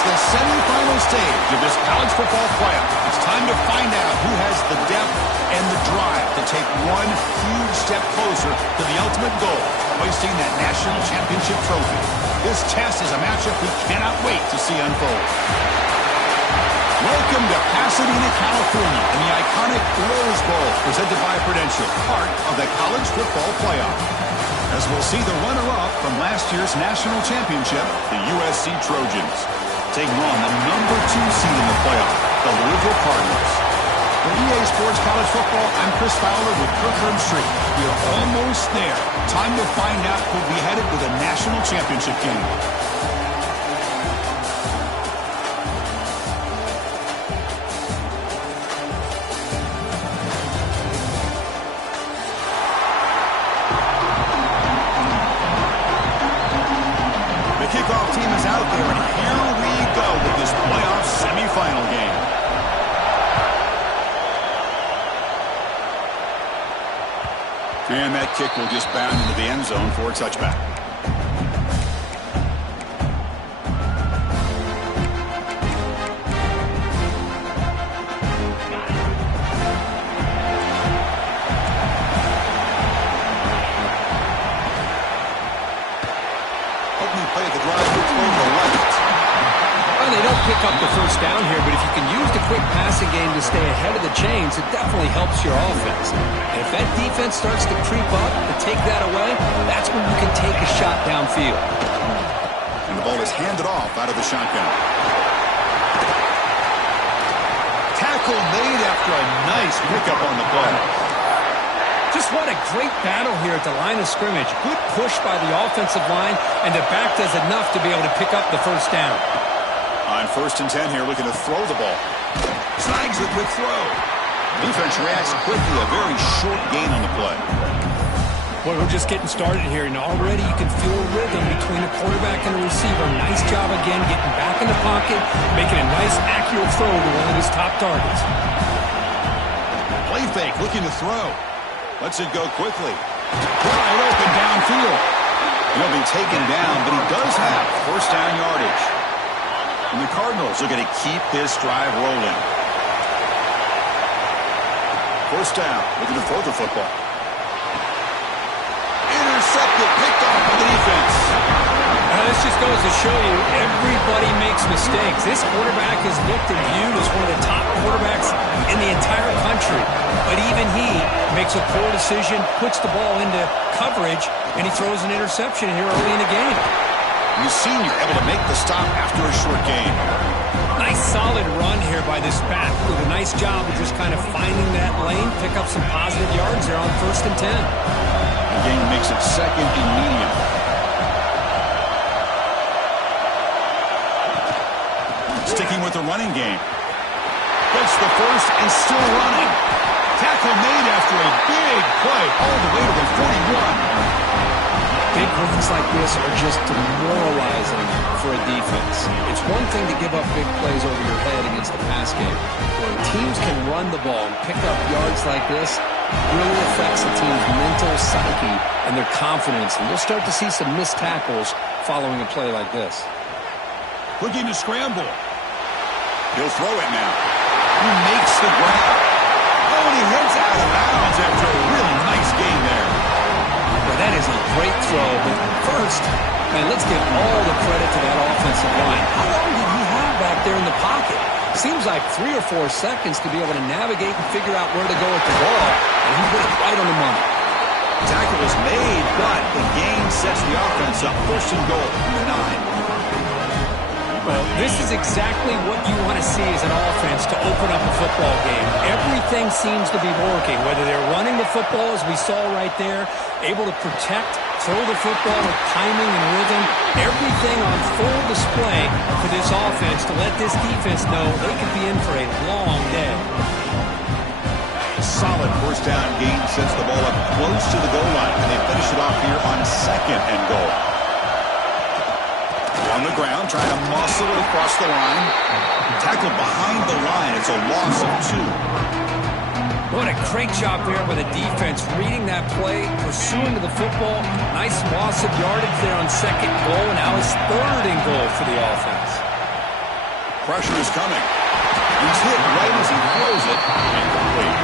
The semifinal stage of this college football playoff. It's time to find out who has the depth and the drive to take one huge step closer to the ultimate goal, hoisting that national championship trophy. This test is a matchup we cannot wait to see unfold. Welcome to Pasadena, California, and the iconic Rose Bowl, presented by Prudential, part of the college football playoff. As we'll see the runner-up from last year's national championship, the USC Trojans, taking on the number 2 seed in the playoff, the Louisville Cardinals. For EA Sports College Football, I'm Chris Fowler with Kirk Herbstreit. We're almost there. Time to find out who'll be headed to the national championship game. The kickoff team is out there, and here we go with this playoff semifinal game. And that kick will just bound into the end zone for a touchback. Opening play of the drive will throw to the left. Well, they don't pick up the first down here, but if you can use the quick passing game to stay ahead of the chains, it definitely helps your offense. And if that defense starts to creep up and take that away, that's when you can take a shot downfield. And the ball is handed off out of the shotgun. Tackle made after a nice pickup on the play. Just what a great battle here at the line of scrimmage. Good push by the offensive line, and the back does enough to be able to pick up the first down. On 1st and 10 here, looking to throw the ball. Snags it with throw. Defense reacts quickly, a very short gain on the play. Boy, we're just getting started here, and already you can feel a rhythm between the quarterback and the receiver. Nice job again, getting back in the pocket, making a nice, accurate throw to one of his top targets. Play fake, looking to throw. Lets it go quickly. Wide open downfield. He'll be taken down, but he does have first down yardage. And the Cardinals are going to keep this drive rolling. First down, looking to throw the football. Intercepted, picked off by the defense. This just goes to show you, everybody makes mistakes. This quarterback is looked and viewed as one of the top quarterbacks in the entire country. But even he makes a poor decision, puts the ball into coverage, and he throws an interception here early in the game. The senior able to make the stop after a short gain. Nice solid run here by this back with a nice job of just kind of finding that lane, pick up some positive yards there on 1st and 10. The game makes it 2nd and medium. Sticking with the running game. Gets the first and still running. Tackle made after a big play all the way to the 41. Big runs like this are just demoralizing for a defense. It's one thing to give up big plays over your head against the pass game. When teams can run the ball and pick up yards like this, really affects a team's mental psyche and their confidence. And you'll start to see some missed tackles following a play like this. Looking to scramble. He'll throw it now. He makes the grab. Oh, and he heads out of bounds after a really nice gain there. Well, that is a great throw. But first, man, let's give all the credit to that offensive line. How long did he have back there in the pocket? Seems like 3 or 4 seconds to be able to navigate and figure out where to go with the ball. And he put it right on the money. Tackle is made, but the gain sets the offense up. First and goal from the 9. Well, this is exactly what you want to see as an offense to open up a football game. Everything seems to be working, whether they're running the football, as we saw right there, able to protect, throw the football with timing and rhythm, everything on full display for this offense to let this defense know they could be in for a long day. Solid first down gain sets the ball up close to the goal line, and they finish it off here on second and goal. On the ground, trying to muscle it across the line. Tackled behind the line. It's a loss of 2. What a great job there by the defense, reading that play, pursuing to the football. Nice loss of yardage there on second goal, and now it's third and goal for the offense. Pressure is coming. He's hit right as he throws it. Incomplete.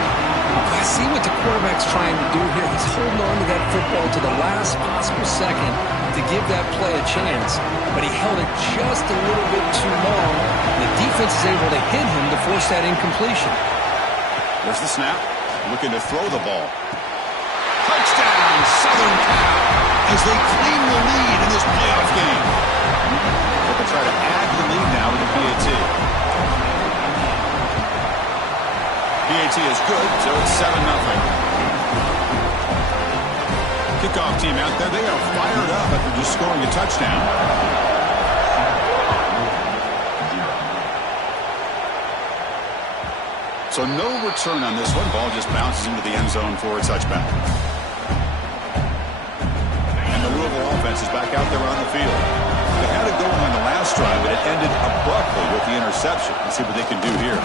I see what the quarterback's trying to do here. He's holding on to that football to the last possible second to give that play a chance, but he held it just a little bit too long. The defense is able to hit him to force that incompletion. There's the snap. Looking to throw the ball. Touchdown, Southern Cal, as they claim the lead in this playoff game. They'll try to add the lead now with the PAT. PAT is good, so it's 7-0. Kickoff team out there, they are fired up after just scoring a touchdown. So no return on this one. Ball just bounces into the end zone for a touchback. And the Louisville offense is back out there on the field. They had it going on the last drive, but it ended abruptly with the interception. Let's see what they can do here.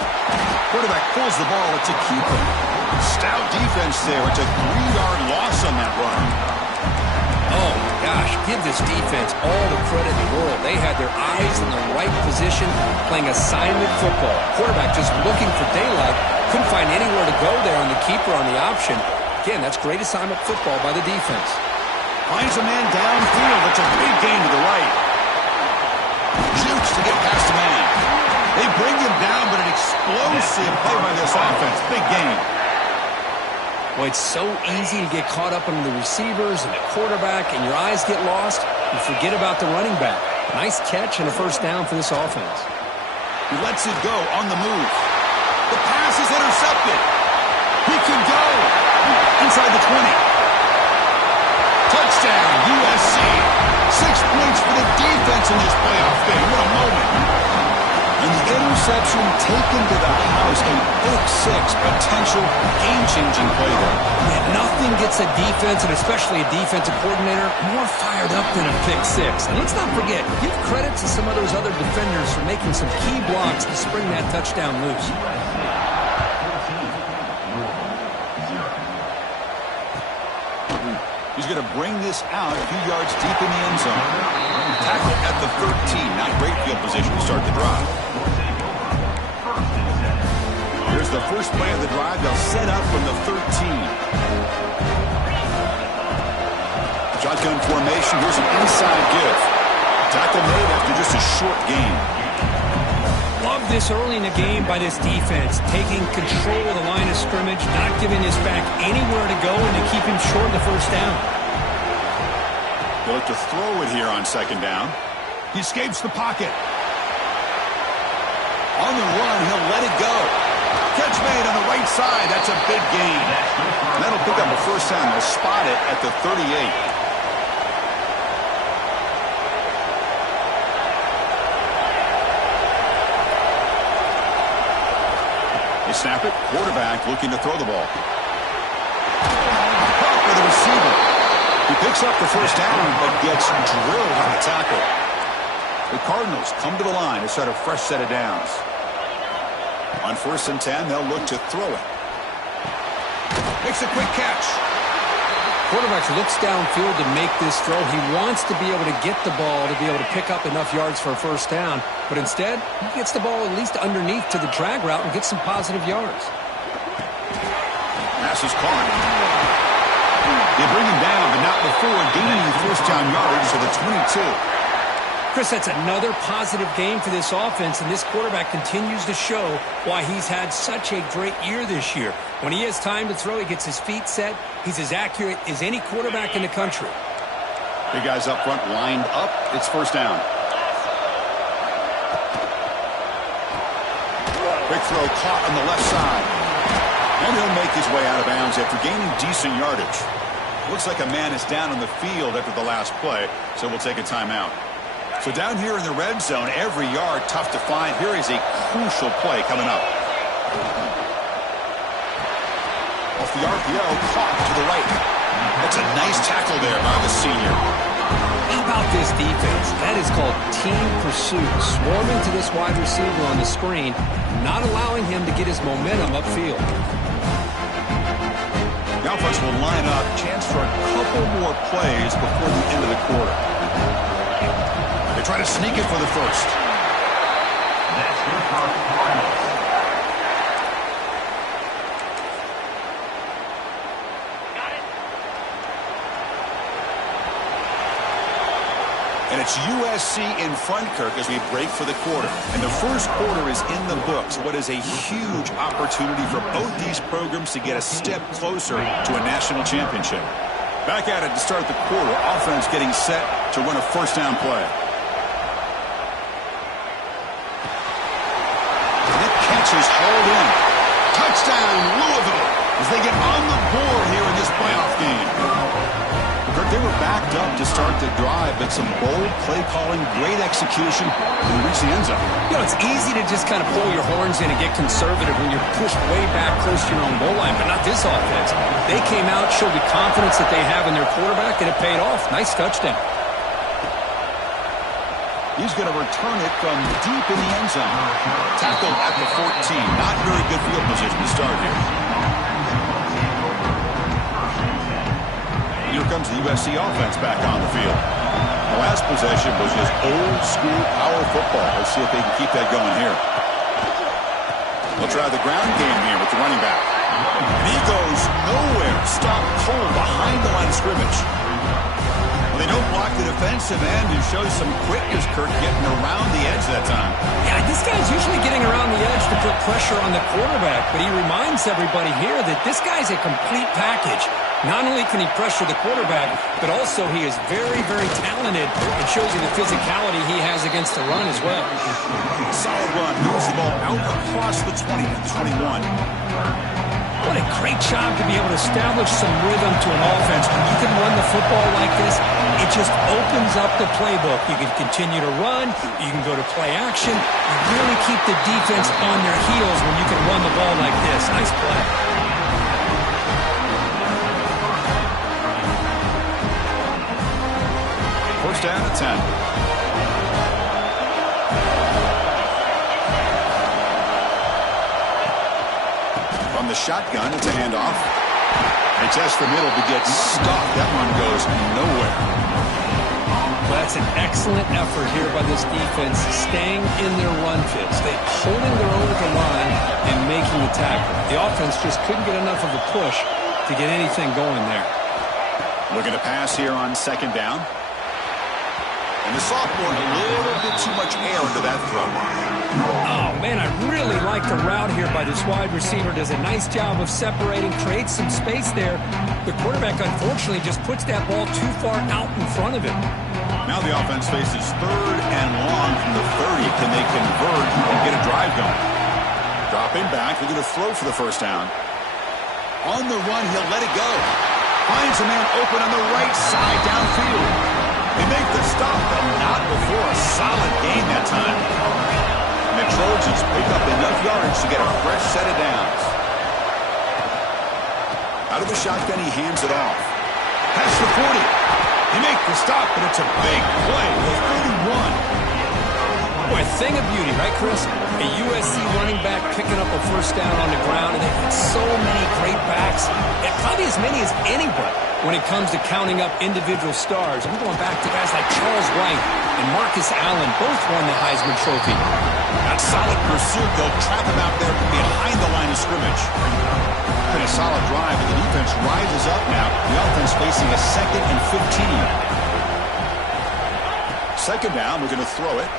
Quarterback pulls the ball. It's a keeper. Stout defense there. It's a 3-yard loss on that run. Oh, gosh, give this defense all the credit in the world. They had their eyes in the right position, playing assignment football. Quarterback just looking for daylight. Couldn't find anywhere to go there on the keeper on the option. Again, that's great assignment football by the defense. Finds a man downfield. It's a big gain to the right. Shoots to get past the man. They bring him down, but an explosive play by this offense. Big gain. Well, it's so easy to get caught up in the receivers and the quarterback, and your eyes get lost. You forget about the running back. Nice catch and a first down for this offense. He lets it go on the move. The pass is intercepted. He can go inside the 20. Touchdown, USC. 6 points for the defense in this playoff game. What a moment. And the interception taken to the house. A big 6 potential game-changing play there. Yeah, nothing gets a defense, and especially a defensive coordinator, more fired up than a pick 6. And let's not forget, give credit to some of those other defenders for making some key blocks to spring that touchdown loose. He's going to bring this out a few yards deep in the end zone. Tackle at the 13. Not great field position to start the drive. Here's the first play of the drive. They'll set up from the 13. Shotgun formation. Here's an inside give. Tackle made after just a short gain. Love this early in the game by this defense, taking control of the line of scrimmage, not giving this back anywhere to go, and to keep him short of the first down. They'll look to throw it here on second down. He escapes the pocket. On the run, he'll let it go. Catch made on the right side. That's a big gain. And that'll pick up a first down. They'll spot it at the 38. They snap it. Quarterback looking to throw the ball. Caught by the receiver. He picks up the first down, but gets drilled on the tackle. The Cardinals come to the line to start a fresh set of downs. On 1st and 10, they'll look to throw it. Makes a quick catch. Quarterback looks downfield to make this throw. He wants to be able to get the ball to be able to pick up enough yards for a first down. But instead, he gets the ball at least underneath to the drag route and gets some positive yards. Pass is caught. They bring him down, but not before gaining the first down yardage to the 22. Chris, that's another positive game for this offense, and this quarterback continues to show why he's had such a great year this year. When he has time to throw, he gets his feet set. He's as accurate as any quarterback in the country. Big guys up front lined up. It's first down. Quick throw caught on the left side. And he'll make his way out of bounds after gaining decent yardage. Looks like a man is down on the field after the last play, so we'll take a timeout. So down here in the red zone, every yard tough to find. Here is a crucial play coming up. Off the RPO, caught to the right. That's a nice tackle there by the senior. How about this defense? That is called team pursuit. Swarming to this wide receiver on the screen, not allowing him to get his momentum upfield. The offense will line up. Chance for a couple more plays before the end of the quarter. They try to sneak it for the first. And it's USC in front, Kirk, as we break for the quarter. And the first quarter is in the books. What is a huge opportunity for both these programs to get a step closer to a national championship. Back at it to start the quarter. Offense getting set to run a first down play. Is hauled in. Touchdown, Louisville, as they get on the board here in this playoff game. Kirk, they were backed up to start the drive, but some bold play calling, great execution, and reach the end zone. You know, it's easy to just kind of pull your horns in and get conservative when you're pushed way back close to your own goal line, but not this offense. They came out, showed the confidence that they have in their quarterback, and it paid off. Nice touchdown. He's going to return it from deep in the end zone. Tackled at the 14. Not very good field position to start here. Here comes the USC offense back on the field. The last possession was just old school power football. Let's see if they can keep that going here. They'll try the ground game here with the running back. And he goes nowhere. Stop cold behind the line of scrimmage. They don't block the defensive end and show some quickness, Kirk, getting around the edge that time. Yeah, this guy's usually getting around the edge to put pressure on the quarterback, but he reminds everybody here that this guy's a complete package. Not only can he pressure the quarterback, but also he is very, very talented and shows you the physicality he has against the run as well. Solid run. Moves the ball out across the 20 to 21. What a great job to be able to establish some rhythm to an offense. When you can run the football like this, it just opens up the playbook. You can continue to run. You can go to play action. You really keep the defense on their heels when you can run the ball like this. Nice play. First down at 10. From the shotgun, it's a handoff. They test the middle to get stuck. That one goes nowhere. Well, that's an excellent effort here by this defense, staying in their run fits. They're holding their own at the line and making the tackle. The offense just couldn't get enough of a push to get anything going there. Looking to pass here on second down. And the sophomore, a little bit too much air into that throw. Oh, man, I really like the route here by this wide receiver. Does a nice job of separating, creates some space there. The quarterback, unfortunately, just puts that ball too far out in front of him. Now the offense faces third and long from the 30. Can they convert and get a drive going? Dropping back, they're going to throw for the first down. On the run, he'll let it go. Finds a man open on the right side downfield. They make the stop, but not before a solid gain that time. And the Trojans pick up enough yards to get a fresh set of downs. Out of the shotgun, he hands it off. Past the 40. He makes the stop, but it's a big play. The 31. Boy, a thing of beauty, right, Chris? A USC running back picking up a first down on the ground, and they've had so many great backs, and probably as many as anybody when it comes to counting up individual stars. I'm going back to guys like Charles Wright and Marcus Allen, both won the Heisman Trophy. That solid pursuit, they'll trap him out there behind the line of scrimmage. Been a solid drive, and the defense rises up now. The offense facing a 2nd and 15. Second down, we're going to throw it.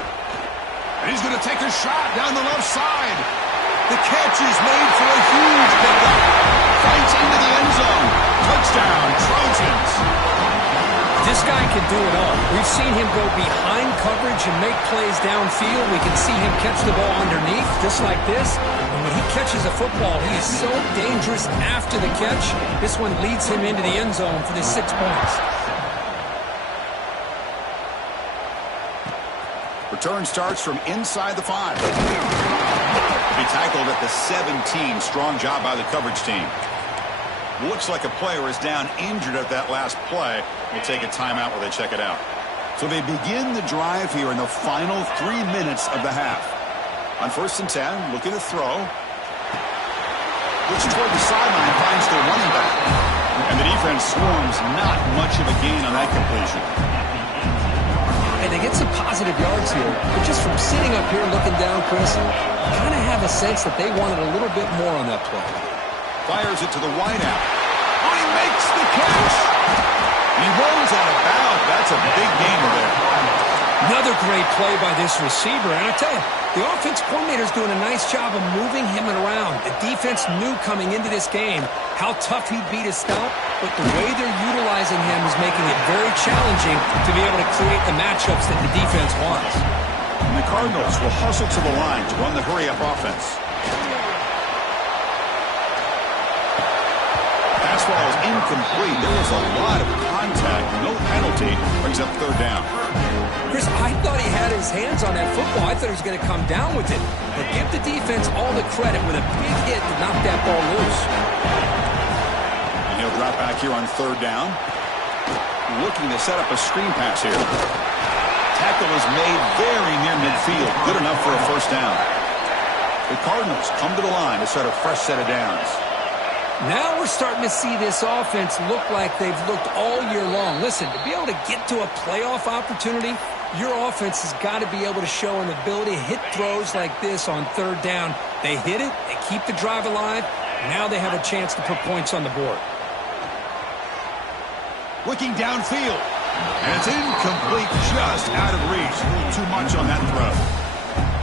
And he's going to take a shot down the left side. The catch is made for a huge pickup. Fights into the end zone. Touchdown, Trojans. This guy can do it all. We've seen him go behind coverage and make plays downfield. We can see him catch the ball underneath, just like this. And when he catches a football, he is so dangerous after the catch. This one leads him into the end zone for the 6 points. Return starts from inside the 5. Be tackled at the 17. Strong job by the coverage team. Looks like a player is down injured at that last play. We'll take a timeout while they check it out. So they begin the drive here in the final 3 minutes of the half. On 1st and 10, looking to throw. Looks toward the sideline, finds the running back. And the defense swarms. Not much of a gain on that completion. And they get some positive yards here, but just from sitting up here looking down, Chris, I kind of have a sense that they wanted a little bit more on that play. Fires it to the wideout. Oh, he makes the catch. He rolls out of bounds. That's a big gainer there. Another great play by this receiver. And I tell you, the offense coordinator's doing a nice job of moving him around. The defense knew coming into this game how tough he'd be to stop, but the way they're utilizing him is making it very challenging to be able to create the matchups that the defense wants. And the Cardinals will hustle to the line to run the hurry-up offense. Fastball is incomplete. There was a lot of contact. No penalty. Brings up 3rd down. Chris, I thought he had his hands on that football. I thought he was going to come down with it. But give the defense all the credit with a big hit to knock that ball loose. And he'll drop back here on 3rd down. Looking to set up a screen pass here. Tackle is made very near midfield. Good enough for a 1st down. The Cardinals come to the line to start a fresh set of downs. Now we're starting to see this offense look like they've looked all year long. Listen, to be able to get to a playoff opportunity, your offense has got to be able to show an ability to hit throws like this on 3rd down. They hit it, they keep the drive alive, now they have a chance to put points on the board. Looking downfield, and it's incomplete, just out of reach. A little too much on that throw.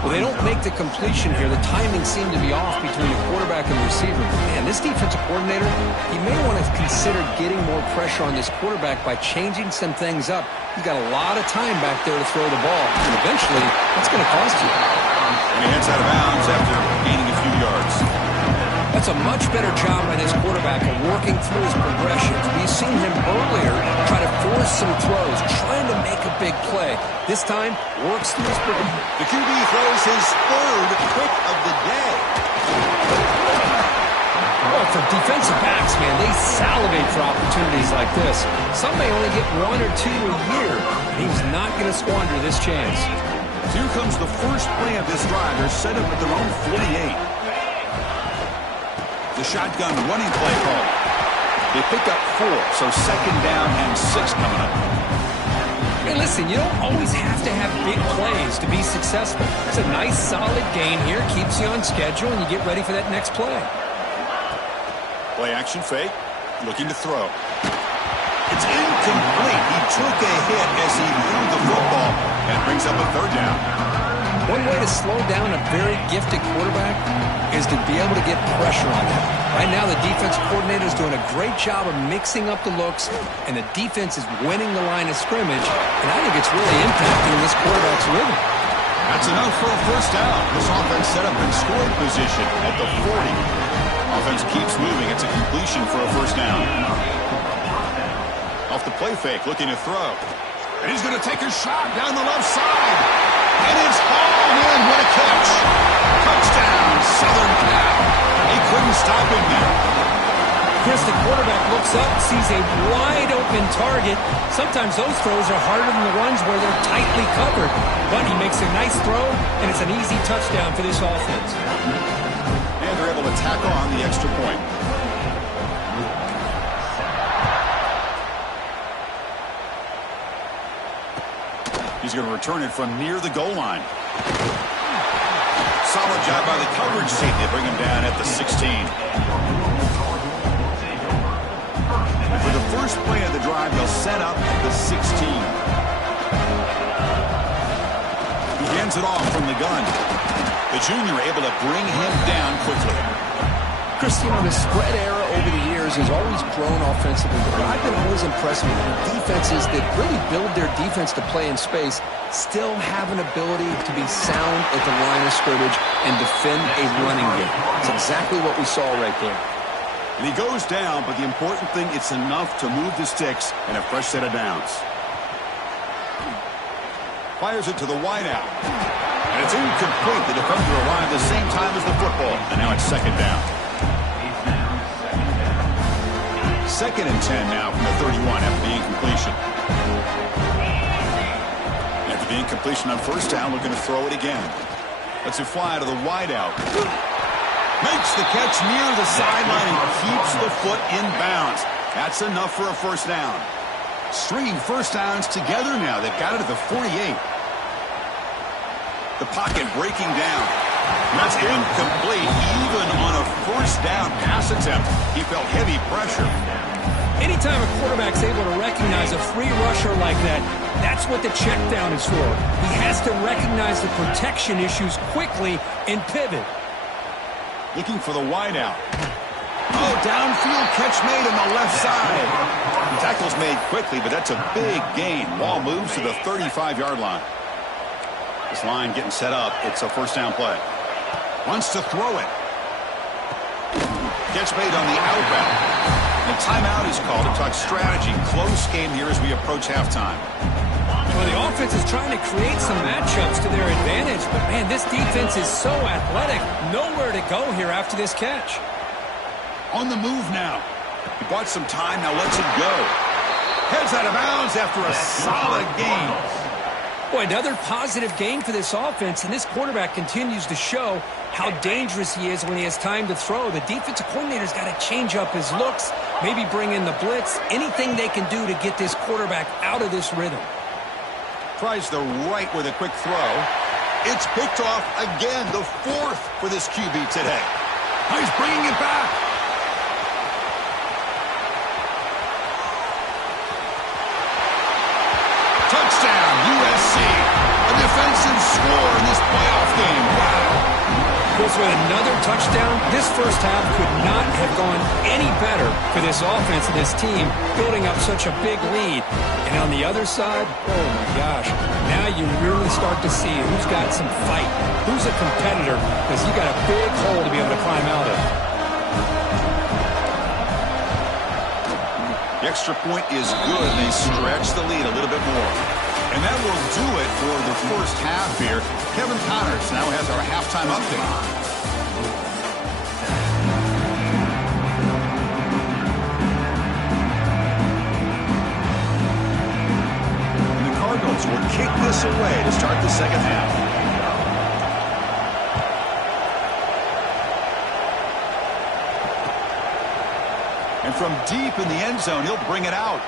Well, they don't make the completion here. The timing seemed to be off between the quarterback and the receiver. Man, this defensive coordinator, he may want to consider getting more pressure on this quarterback by changing some things up. He's got a lot of time back there to throw the ball, and eventually, that's going to cost you. And he heads out of bounds after gaining a few yards. That's a much better job by this quarterback of working through his progressions. We've seen him earlier try to force some throws, trying to make a big play. This time, works through his progression. The QB throws his 3rd pick of the day. Well, for defensive backs, man, they salivate for opportunities like this. Some may only get 1 or 2 a year, and he's not going to squander this chance. Here comes the first play of this drive. They're set up at their own 48. The shotgun running play call. They pick up 4, so 2nd down and 6 coming up. Hey, listen, you don't always have to have big plays to be successful. It's a nice, solid gain here, keeps you on schedule, and you get ready for that next play. Play action fake, looking to throw. It's incomplete. He took a hit as he threw the football, and brings up a 3rd down. One way to slow down a very gifted quarterback is to be able to get pressure on them. Right now, the defense coordinator is doing a great job of mixing up the looks, and the defense is winning the line of scrimmage, and I think it's really impacting this quarterback's rhythm. That's enough for a 1st down. This offense set up in scoring position at the 40. Offense keeps moving. It's a completion for a 1st down. Off the play fake, looking to throw. And he's going to take a shot down the left side. And it's hauled in. What a catch. Touchdown, Southern Cal. He couldn't stop him there. Chris, the quarterback looks up, sees a wide-open target. Sometimes those throws are harder than the ones where they're tightly covered. But he makes a nice throw, and it's an easy touchdown for this offense. And they're able to tack on the extra point. He's going to return it from near the goal line. Solid job by the coverage team. They bring him down at the 16. And for the first play of the drive, they'll set up at the 16. He hands it off from the gun. The junior able to bring him down quickly. Chris, you know, the spread era over the years has always grown offensively, but I've been always impressed with the defenses that really build their defense to play in space, still have an ability to be sound at the line of scrimmage and defend a running game. It's exactly what we saw right there. And he goes down, but the important thing, it's enough to move the sticks and a fresh set of downs. Fires it to the wideout. And it's incomplete. The defender arrived the same time as the football. And now it's second down. Second and 10 now from the 31 after the incompletion. After the incompletion on first down, looking to throw it again. Lets it fly to the wideout. Makes the catch near the sideline and keeps the foot in bounds. That's enough for a first down. Stringing first downs together now. They've got it at the 48. The pocket breaking down. That's incomplete. Even on a first down pass attempt, he felt heavy pressure. Anytime a quarterback's able to recognize a free rusher like that, that's what the check down is for. He has to recognize the protection issues quickly and pivot. Looking for the wideout. Oh, downfield catch made on the left side. The tackle's made quickly, but that's a big gain. Ball moves to the 35-yard line. This line getting set up. It's a first down play. Wants to throw it. Catch made on the out route. The timeout is called to talk strategy. Close game here as we approach halftime. Well, the offense is trying to create some matchups to their advantage, but man, this defense is so athletic. Nowhere to go here after this catch. On the move now. He bought some time, now lets it go. Heads out of bounds after a solid game. Boy, another positive game for this offense, and this quarterback continues to show how dangerous he is when he has time to throw. The defensive coordinator's got to change up his looks, maybe bring in the blitz, anything they can do to get this quarterback out of this rhythm. Tries the right with a quick throw. It's picked off again, the fourth for this QB today. He's bringing it back. Touchdown, USC. A defensive score in this playoff game. Wow. With another touchdown, this first half could not have gone any better for this offense and this team, building up such a big lead. And on the other side, oh my gosh, now you really start to see who's got some fight, who's a competitor, because you got a big hole to be able to climb out of. The extra point is good. They stretch the lead a little bit more. And that will do it for the first half here. Kevin Connors now has our halftime update. And the Cardinals will kick this away to start the second half. And from deep in the end zone, he'll bring it out.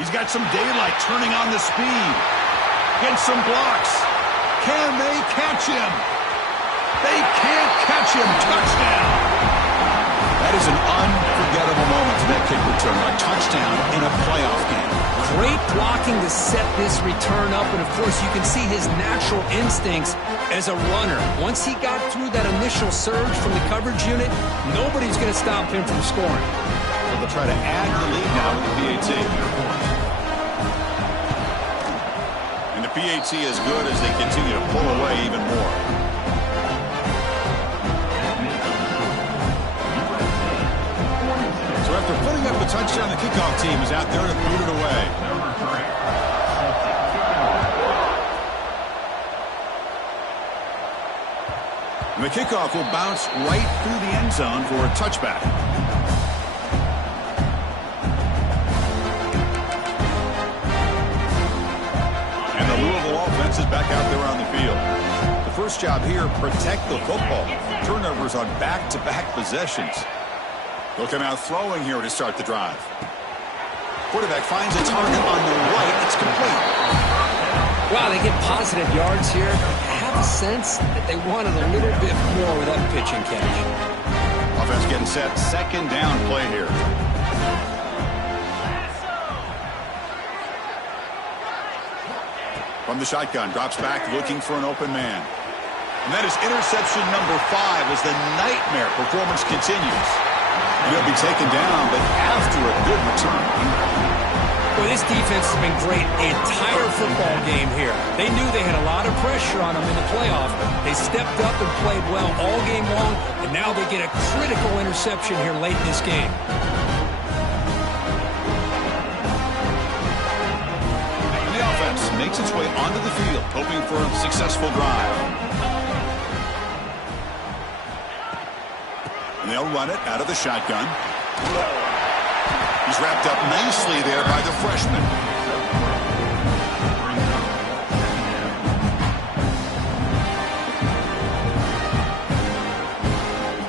He's got some daylight turning on the speed. Gets some blocks. Can they catch him? They can't catch him. Touchdown. That is an unforgettable moment for that kick return. A touchdown in a playoff game. Great blocking to set this return up, and of course you can see his natural instincts as a runner. Once he got through that initial surge from the coverage unit, nobody's going to stop him from scoring. Well, they'll try to add the lead now with the PAT. And the PAT is good as they continue to pull away even more. So after putting up the touchdown, the kickoff team is out there to boot it away. And the kickoff will bounce right through the end zone for a touchback. first job here, protect the football. Turnovers on back-to-back possessions. They'll come out throwing here to start the drive. Quarterback finds a target on the right. It's complete. Wow, they get positive yards here. I have a sense that they wanted a little bit more with that pitch and catch. Offense getting set. Second down play here. From the shotgun, drops back looking for an open man. And that is interception number 5 as the nightmare performance continues. And he'll be taken down, but after a good return. Well, this defense has been great the entire football game here. They knew they had a lot of pressure on them in the playoff. They stepped up and played well all game long, and now they get a critical interception here late in this game. And the offense makes its way onto the field, hoping for a successful drive. And they'll run it out of the shotgun. He's wrapped up nicely there by the freshman.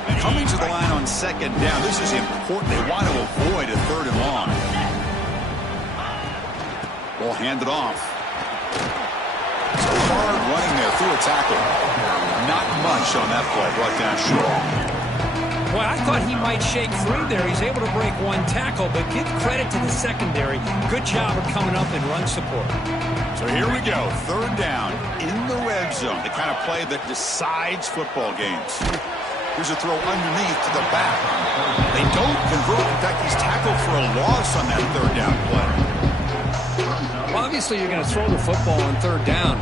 And coming to the line on second down, this is important. They want to avoid a third and long. Ball handed off. So hard running there through a tackle. Not much on that play, brought down short. Well, I thought he might shake through there. He's able to break one tackle, but give credit to the secondary. Good job of coming up in run support. So here we go. Third down in the red zone. The kind of play that decides football games. Here's a throw underneath to the back. They don't convert. In fact, he's tackled for a loss on that third down play. Well, obviously, you're going to throw the football on third down.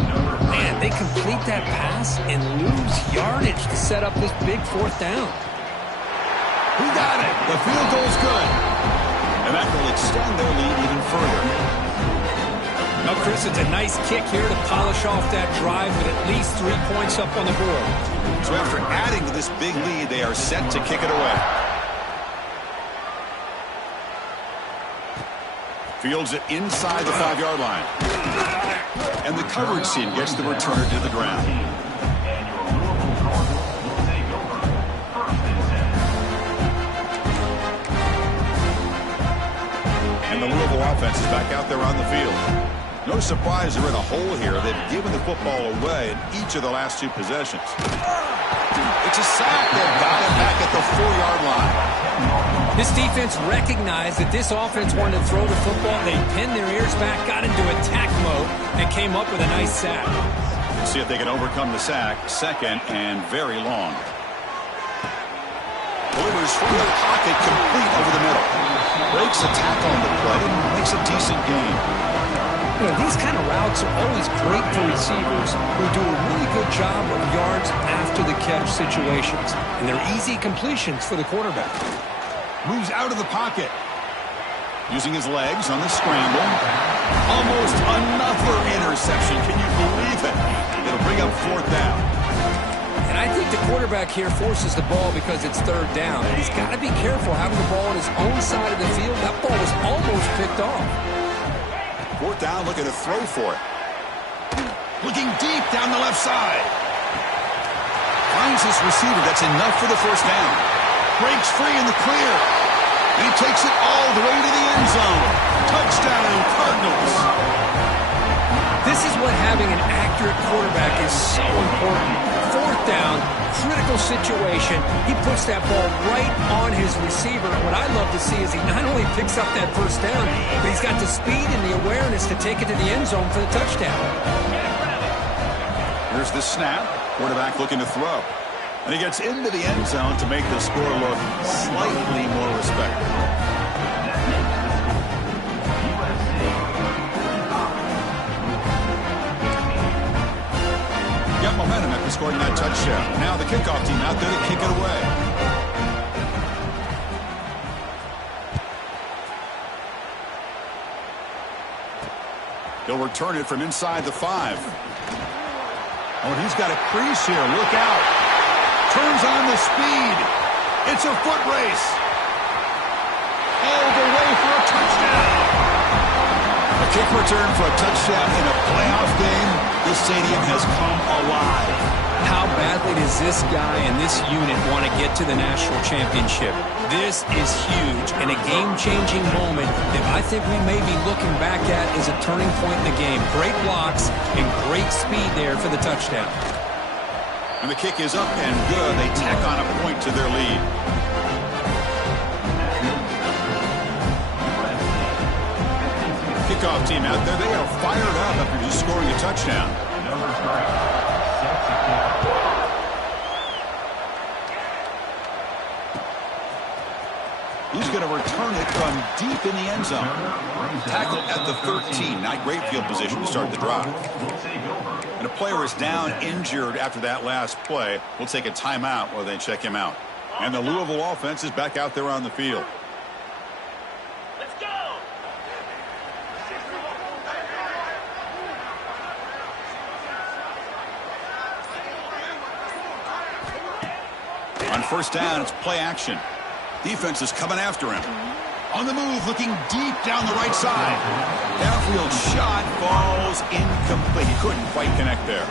Man, they complete that pass and lose yardage to set up this big fourth down. He got it. The field goal's good. And that will extend their lead even further. Now, Chris, it's a nice kick here to polish off that drive with at least 3 points up on the board. So after adding to this big lead, they are set to kick it away. Fields it inside the 5-yard line. And the coverage team gets the returner to the ground. And the Louisville offense is back out there on the field. No surprise they're in a hole here. They've given the football away in each of the last 2 possessions. It's a sack. They've got it back at the 4-yard line. This defense recognized that this offense wanted to throw the football. They pinned their ears back, got into attack mode, and came up with a nice sack. Let's see if they can overcome the sack. Second and very long. Delivers from the pocket, complete over the middle. Breaks a tackle on the play and makes a decent gain. You know, these kind of routes are always great for receivers who do a really good job of yards after the catch situations. And they're easy completions for the quarterback. Moves out of the pocket. Using his legs on the scramble. Almost another interception. Can you believe it? It'll bring up 4th down. And I think the quarterback here forces the ball because it's third down. And he's got to be careful having the ball on his own side of the field. That ball was almost picked off. 4th down, looking to throw for it. Looking deep down the left side. Finds his receiver. That's enough for the first down. Breaks free in the clear. He takes it all the way to the end zone. Touchdown, Cardinals. This is what having an accurate quarterback is so important. 4th down, critical situation. He puts that ball right on his receiver. And what I love to see is he not only picks up that first down, but he's got the speed and the awareness to take it to the end zone for the touchdown. Here's the snap. Quarterback looking to throw. And he gets into the end zone to make the score look slightly more respectable. Got momentum after scoring that touchdown. Now the kickoff team out there to kick it away. He'll return it from inside the 5. Oh, and he's got a crease here. Look out. Turns on the speed. It's a foot race. All the way for a touchdown. A kick return for a touchdown in a playoff game. This stadium has come alive. How badly does this guy and this unit want to get to the national championship? This is huge and a game-changing moment that I think we may be looking back at as a turning point in the game. Great blocks and great speed there for the touchdown. And the kick is up and good. They tack on a point to their lead. Kickoff team out there. They are fired up after just scoring a touchdown. He's going to return it from deep in the end zone. Tackled at the 13. Not great field position to start the drive. And a player is down injured after that last play. We'll take a timeout while they check him out. And the Louisville offense is back out there on the field. Let's go! On first down, it's play action. Defense is coming after him. On the move, looking deep down the right side. Downfield shot falls incomplete. He couldn't quite connect there.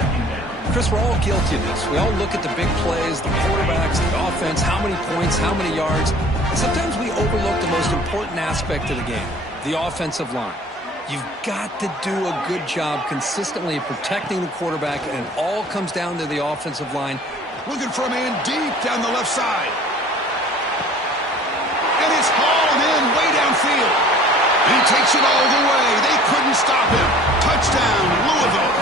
Chris, we're all guilty of this. We all look at the big plays, the quarterbacks, the offense, how many points, how many yards. Sometimes we overlook the most important aspect of the game, the offensive line. You've got to do a good job consistently protecting the quarterback, and it all comes down to the offensive line. Looking for a man deep down the left side. And it's hauled in way downfield. And he takes it all the way. They couldn't stop him. Touchdown, Louisville.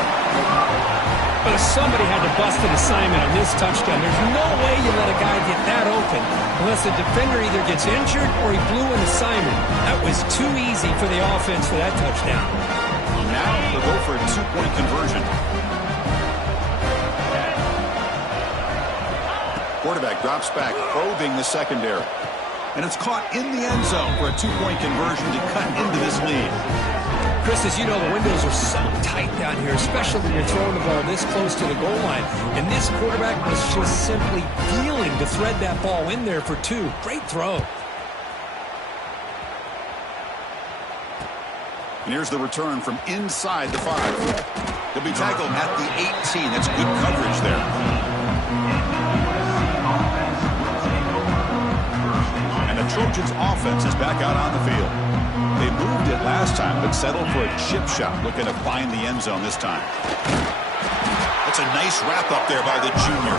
But somebody had to bust an assignment on this touchdown. There's no way you let a guy get that open unless the defender either gets injured or he blew an assignment. That was too easy for the offense for that touchdown. Now they'll go for a two-point conversion. Quarterback drops back, probing the secondary. And it's caught in the end zone for a two-point conversion to cut into this lead. Chris, as you know, the windows are so tight down here, especially when you're throwing the ball this close to the goal line. And this quarterback was just simply feeling to thread that ball in there for two. Great throw. And here's the return from inside the 5. He'll be tackled at the 18. That's good coverage there. Trojans offense is back out on the field. They moved it last time, but settled for a chip shot, looking to find the end zone this time. That's a nice wrap-up there by the junior.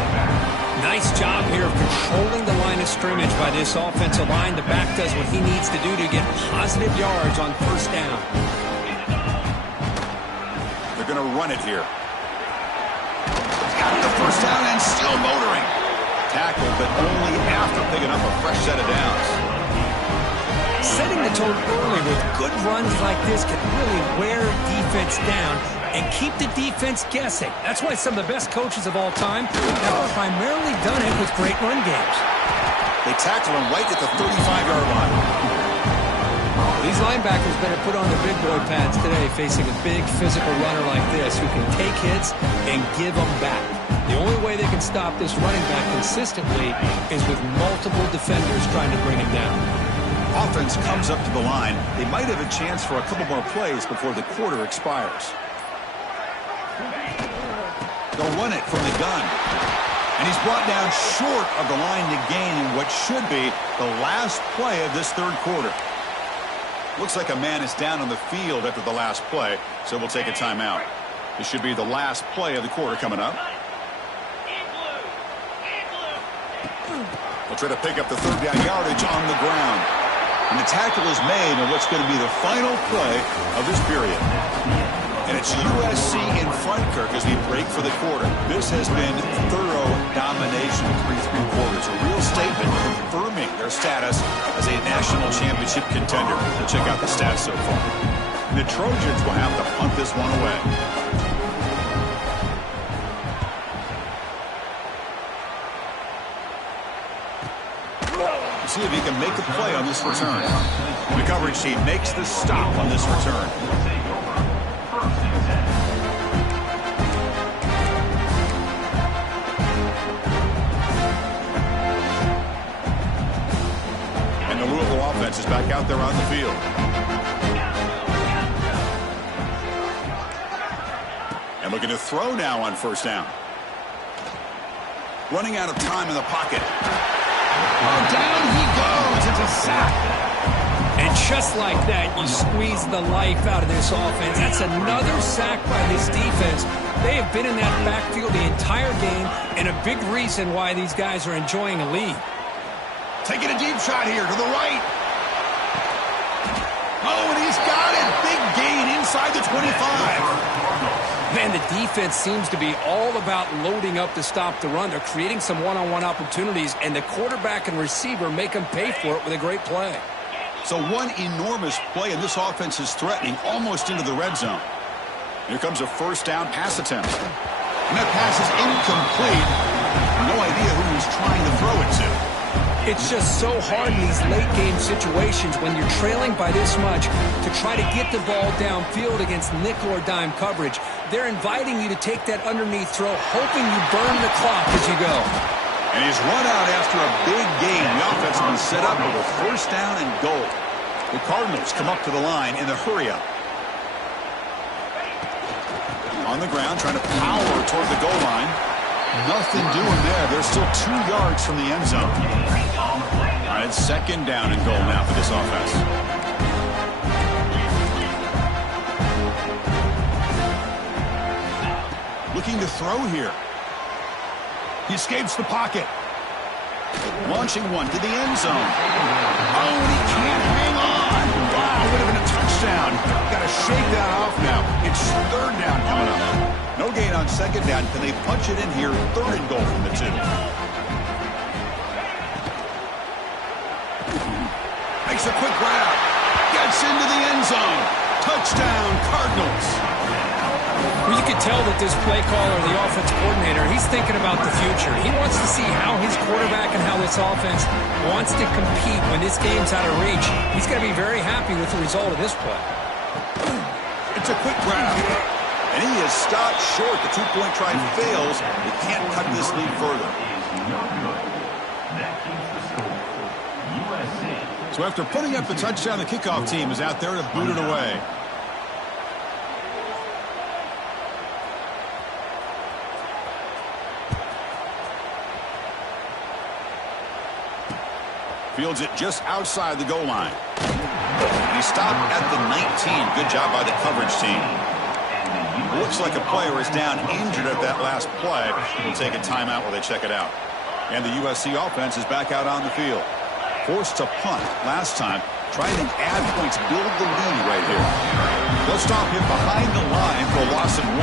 Nice job here of controlling the line of scrimmage by this offensive line. The back does what he needs to do to get positive yards on first down. They're going to run it here. Got the first down and still motoring. Tackled, but only after picking up a fresh set of downs. Setting the tone early with good runs like this can really wear defense down and keep the defense guessing. That's why some of the best coaches of all time have primarily done it with great run games. They tackle him right at the 35-yard line. These linebackers better put on the big boy pads today, facing a big physical runner like this who can take hits and give them back. The only way they can stop this running back consistently is with multiple defenders trying to bring him down. Offense comes up to the line. They might have a chance for a couple more plays before the quarter expires. They'll run it from the gun. And he's brought down short of the line to gain in what should be the last play of this third quarter. Looks like a man is down on the field after the last play, so we'll take a timeout. This should be the last play of the quarter coming up. We'll try to pick up the third down yardage on the ground. And the tackle is made on what's going to be the final play of this period. And it's USC in front, Kirk, as we break for the quarter. This has been thorough domination through 3 quarters. A real statement confirming their status as a national championship contender. We'll check out the stats so far. The Trojans will have to punt this one away. See if he can make a play on this return. The coverage team makes the stop on this return. And the Louisville offense is back out there on the field. And looking to throw now on first down. Running out of time in the pocket. Oh, down he goes. It's a sack. And just like that, you squeeze the life out of this offense. That's another sack by this defense. They have been in that backfield the entire game, and a big reason why these guys are enjoying a lead. Taking a deep shot here to the right. Oh, and he's got it. Big gain inside the 25. Man, the defense seems to be all about loading up to stop the run. They're creating some one-on-one opportunities, and the quarterback and receiver make them pay for it with a great play. So one enormous play, and this offense is threatening almost into the red zone. Here comes a first down pass attempt. And that pass is incomplete. No idea who he's trying to throw it to. It's just so hard in these late-game situations when you're trailing by this much to try to get the ball downfield against nickel or dime coverage. They're inviting you to take that underneath throw, hoping you burn the clock as you go. And he's run out after a big gain. The offense has been set up with a first down and goal. The Cardinals come up to the line in the hurry-up. On the ground, trying to power toward the goal line. Nothing doing there. They're still 2 yards from the end zone. All right, second down and goal now for this offense. Looking to throw here. He escapes the pocket. Launching one to the end zone. Oh, and he can't hang on. Wow, would have been a touchdown. Got to shake that off now. It's third down coming up. No gain on second down. Can they punch it in here? Third and goal from the 2. Makes a quick grab. Gets into the end zone. Touchdown, Cardinals. Well, you could tell that this play caller, the offense coordinator, he's thinking about the future. He wants to see how his quarterback and how this offense wants to compete when this game's out of reach. He's going to be very happy with the result of this play. It's a quick grab. And he is stopped short. The two-point try fails. They can't cut this lead further. So after putting up the touchdown, the kickoff team is out there to boot it away. Fields it just outside the goal line. And he stopped at the 19. Good job by the coverage team. Looks like a player is down injured at that last play. We'll take a timeout while they check it out. And the USC offense is back out on the field. Forced to punt last time. Trying to add points, build the lead right here. They'll stop him behind the line for a loss of 1.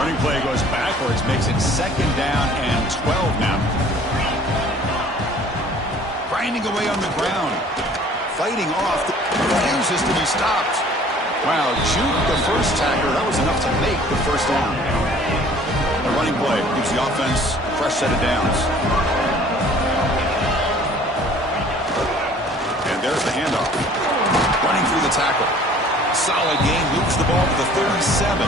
Running play goes backwards, makes it second down and 12 now. Grinding away on the ground. Fighting off. Refuses to be stopped. Wow, juke the first tackler. That was enough to make the first down. The running play gives the offense a fresh set of downs. And there's the handoff. Running through the tackle. Solid gain. Moves the ball to the 37.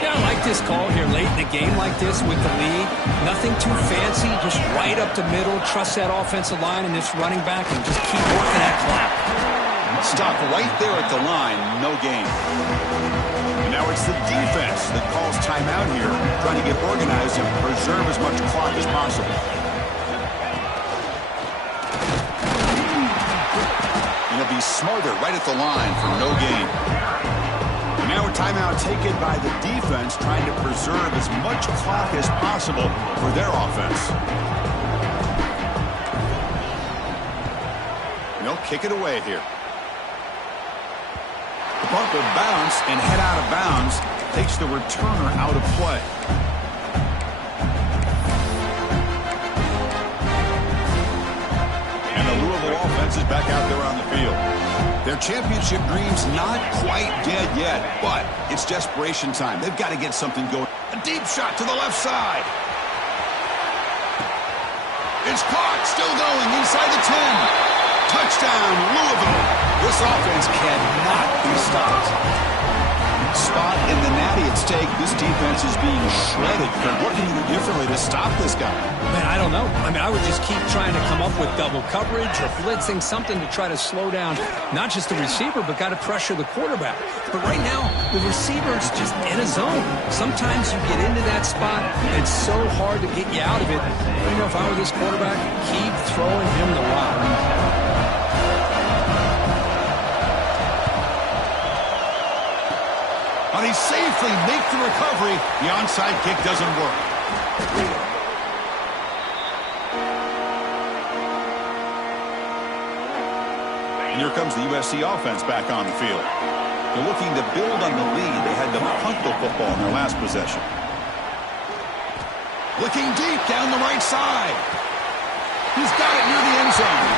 Yeah, I like this call here late in the game like this with the lead. Nothing too fancy, just right up the middle. Trust that offensive line and this running back and just keep working that clock. Stop right there at the line, no gain. And now it's the defense that calls timeout here, trying to get organized and preserve as much clock as possible. And they'll be smarter right at the line for no gain. And now a timeout taken by the defense, trying to preserve as much clock as possible for their offense. And they'll kick it away here. The punt will bounce and head out of bounds. Takes the returner out of play. And the Louisville offense is back out there on the field. Their championship dream's not quite dead yet, but it's desperation time. They've got to get something going. A deep shot to the left side. It's caught, still going inside the 10. Touchdown, Louisville. This offense cannot be stopped. spot in the natty at stake. This defense is being shredded. What can you do differently to stop this guy? Man, I don't know. I mean, I would just keep trying to come up with double coverage or blitzing, something to try to slow down not just the receiver, but got to pressure the quarterback. But right now, the receiver's just in a zone. Sometimes you get into that spot, and it's so hard to get you out of it. You know, if I were this quarterback, keep throwing him the rock. But he safely makes the recovery. The onside kick doesn't work. And here comes the USC offense back on the field. They're looking to build on the lead. They had to punt the football in their last possession. Looking deep down the right side. He's got it near the end zone.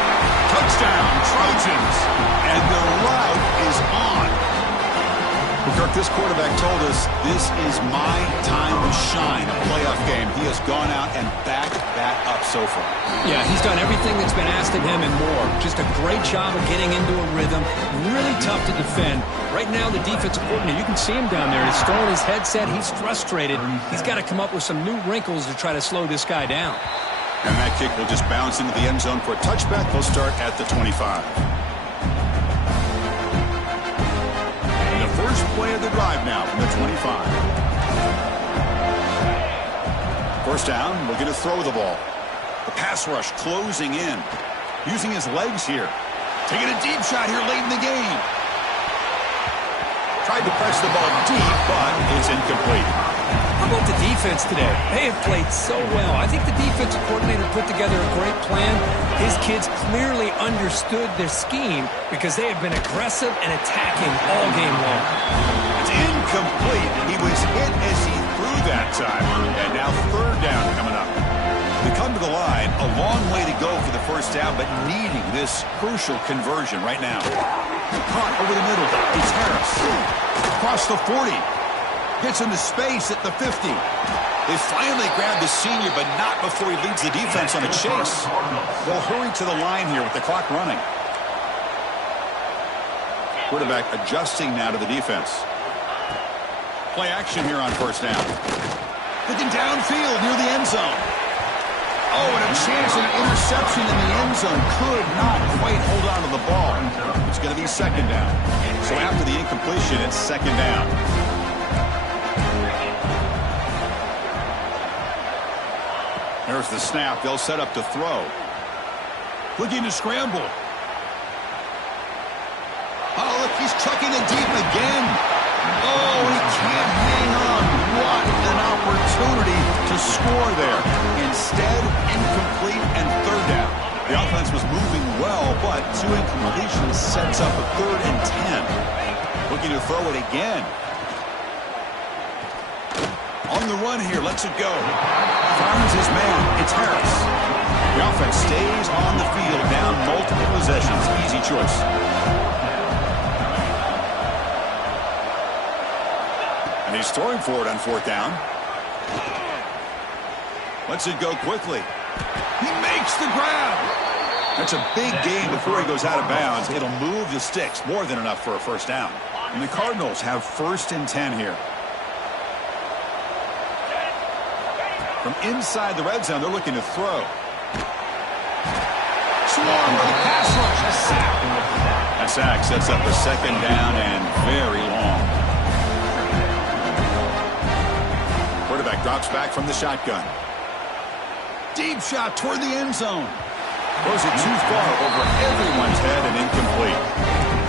Touchdown, Trojans. And the route is on. Kirk, this quarterback told us this is my time to shine, a playoff game. He has gone out and backed that up so far. Yeah, he's done everything that's been asked of him and more. Just a great job of getting into a rhythm. Really tough to defend. Right now, the defensive coordinator, you can see him down there. He's throwing his headset. He's frustrated. He's got to come up with some new wrinkles to try to slow this guy down. And that kick will just bounce into the end zone for a touchback. They'll start at the 25. First play of the drive now from the 25. First down, looking to throw the ball. The pass rush closing in. Using his legs here. Taking a deep shot here late in the game. Tried to press the ball deep, but it's incomplete. How about the defense today? They have played so well. I think the defensive coordinator put together a great plan. His kids clearly understood their scheme because they have been aggressive and attacking all game long. It's incomplete. He was hit as he threw that time. And now third down coming up. They come to the line, a long way to go for the first down, but needing this crucial conversion right now. Caught over the middle. It's Harris. Across the 40. Gets into space at the 50. They finally grabbed the senior, but not before he leads the defense on a chase. They'll hurry to the line here with the clock running. Quarterback adjusting now to the defense. Play action here on first down. Looking downfield near the end zone. Oh, and a chance of interception in the end zone. Could not quite hold on to the ball. It's going to be second down. So after the incompletion, it's second down. There's the snap. They'll set up to throw. Looking to scramble. Oh, look, he's chucking it deep again. Oh, he can't hang on. What an opportunity to score there. Instead, incomplete and third down. The offense was moving well, but two incompletions sets up a 3rd and 10. Looking to throw it again. On the run here, lets it go. Finds his man. It's Harris. The offense stays on the field, down multiple possessions. Easy choice. And he's throwing for it on fourth down. Lets it go quickly. He makes the grab. That's a big gain before he goes out of bounds. It'll move the sticks, more than enough for a first down. And the Cardinals have 1st and 10 here. From inside the red zone, they're looking to throw. Swarm with a pass rush. A sack. That sack sets up a second down and very long. Quarterback drops back from the shotgun. Deep shot toward the end zone. Throws it too far over everyone's head and incomplete.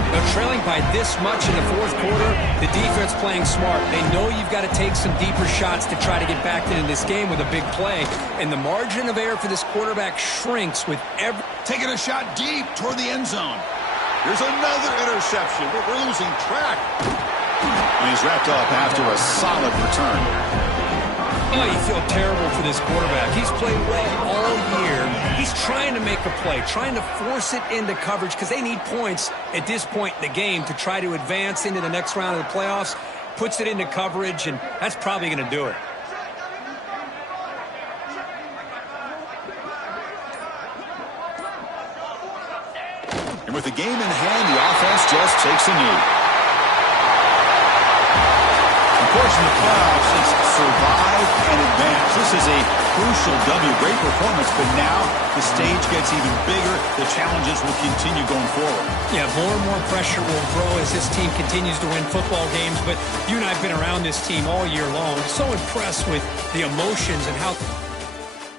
Now, trailing by this much in the fourth quarter, the defense playing smart. They know you've got to take some deeper shots to try to get back into this game with a big play. And the margin of error for this quarterback shrinks with every... Taking a shot deep toward the end zone. Here's another interception. We're losing track. And he's wrapped up after a solid return. Oh, you feel terrible for this quarterback. He's played well all year. He's trying to make a play, trying to force it into coverage because they need points at this point in the game to try to advance into the next round of the playoffs. Puts it into coverage, and that's probably going to do it. And with the game in hand, the offense just takes a knee. course, in the playoffs, it's survive and advance. This is a crucial W. Great performance, but now the stage gets even bigger. The challenges will continue going forward. Yeah, more and more pressure will grow as this team continues to win football games. But you and I have been around this team all year long. So impressed with the emotions and how